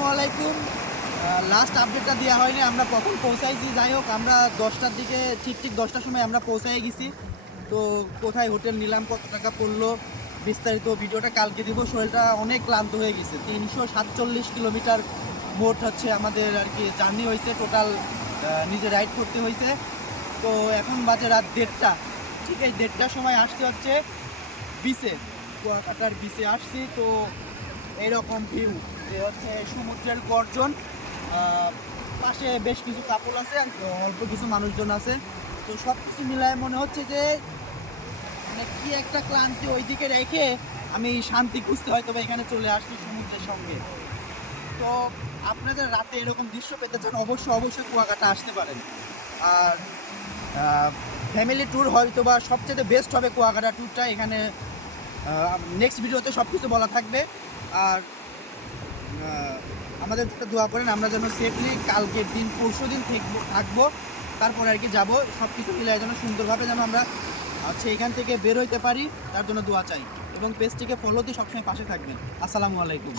আসসালামু আলাইকুম। লাস্ট আপডেটটা দেওয়া হয়নি, আমরা কখন পৌঁছাইছি। যাই হোক, আমরা 10টার দিকে ঠিক 10টার সময় আমরা পৌঁছাই গেছি। তো কোথায় হোটেল নিলাম, কত টাকা পড়লো, বিস্তারিত ভিডিওটা কালকে দিব। শরীরটা অনেক ক্লান্ত হয়ে গেছে। 347 কিলোমিটার মোট হচ্ছে আমাদের আর কি জার্নি হয়েছে টোটাল, নিজে রাইড করতে হয়েছে। তো এখন বাজে রাত 1:30। ঠিক এই 1:30টার সময় আসতে হচ্ছে বিচে, কুয়াকাটার বিচে আসছি। তো এইরকম ভিউ যে হচ্ছে সমুদ্রের গর্জন, পাশে বেশ কিছু কাপল আছে আর অল্প কিছু মানুষজন আছে। তো সব কিছু মিলায় মনে হচ্ছে যে মানে কি একটা ক্লান্তি ওইদিকে রেখে আমি শান্তি খুঁজতে হয়তো বা এখানে চলে আসছি সমুদ্রের সঙ্গে। তো আপনাদের রাতে এরকম দৃশ্য পেতে চান, অবশ্যই কুয়াকাটা আসতে পারেন। আর ফ্যামিলি ট্যুর হয়তো বা সবচেয়ে বেস্ট হবে কুয়াকাটা ট্যুরটা। এখানে নেক্সট ভিডিওতে সব কিছু বলা থাকবে। আর আমাদের জন্য দোয়া করেন, আমরা যেন সেফলি কালকের দিন পরশু দিন থাকবো, তারপরে আর কি যাবো। সব কিছু মিলিয়ে যেন সুন্দরভাবে যেন আমরা এখান থেকে বের হইতে পারি, তার জন্য দোয়া চাই। এবং পেজটিকে ফলো দিয়ে সবসময় পাশে থাকবেন। আসসালামু আলাইকুম।